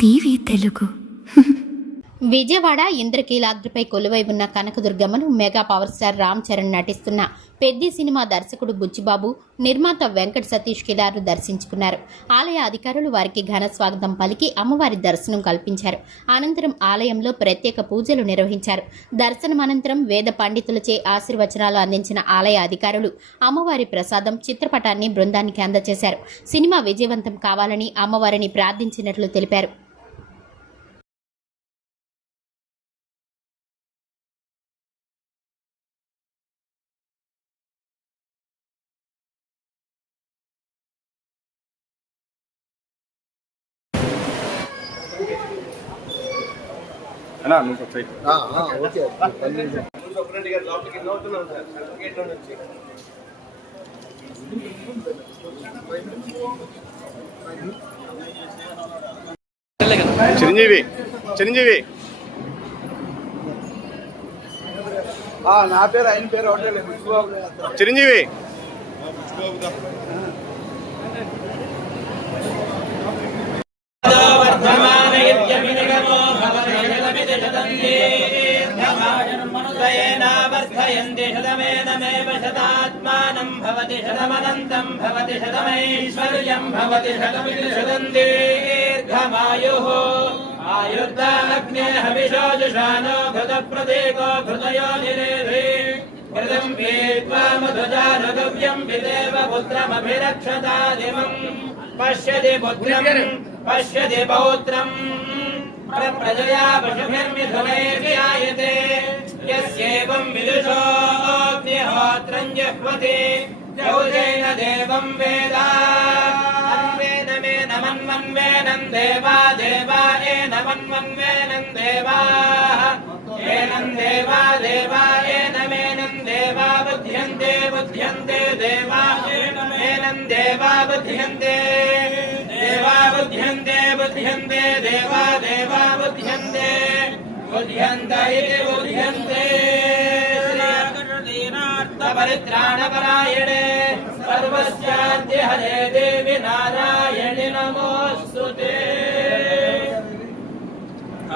TV Telugu. Vijayawada ఇంద్రకీలాద్రిపై కొలువై ఉన్న కనకదుర్గమ్మను mega power star Ram Charan నటిస్తున్న పెద్ది సినిమా దర్శకుడు బుచ్చిబాబు, నిర్మాత వెంకట సతీష్ కిలారు దర్శించుకున్నారు. ఆలయ అధికారులు వారికి ఘన స్వాగతం పలికి అమ్మవారి దర్శనం కల్పించారు. అనంతరం ఆలయంలో ప్రత్యేక పూజలు నిర్వహించారు. దర్శనం అనంతరం వేద పండితులచే ఆశీర్వచనాలు అందించిన ఆలయ అధికారులు అమ్మవారి ప్రసాదం చిత్రపటాన్ని బృందానికి అందజేశారు. సినిమా విజయవంతం కావాలని అమ్మవారిని ప్రార్థించినట్లు తెలిపారు. చిరంజీవి నా పేరు ఆయన పేరు చిరంజీవి శతాత్మానం భవతి శతమనంతం భవతి శతమైశ్వర్యం భవతి శతమితి దీర్ఘమాయుః ఆయుర్దాగ్నే హవిషో జుషానో ఘృత ప్రతీకో ఘృతయో నిరేధి ఘృతం పీత్వా మధుజారగవ్యం విదేవ పుత్రమభిరక్షతాదిమం పశ్యతి పుత్రం పశ్యతి పౌత్రం ప్రజయా పశుభిర్మిథునైర్యాయతే యస్యేవం విదుషోऽగ్నిహోత్రం జహ్వతి యౌజేన దేవం వేద అన్వేనమేనమన్వన్వేనం దేవా దేవా ఏనమన్వన్వేనం దేవాః ఏనం దేవా దేవా ఏనమేనం దేవా బుధ్యంతే బుధ్యంతే దేవా ఏనం దేవా బుధ్యంతే దేవా బుధ్యంతే బుధ్యంతే దేవా దేవా బుధ్యంతే బుధ్యంత ఇతి బుధ్యంతే పరిత్రాణపరాయణే సర్వస్యాద్య హరే దేవి నారాయణి నమోస్తుతే.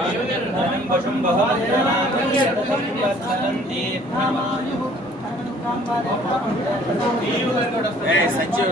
ఆయుర్ధనం పశుం బహుమతి సత్యం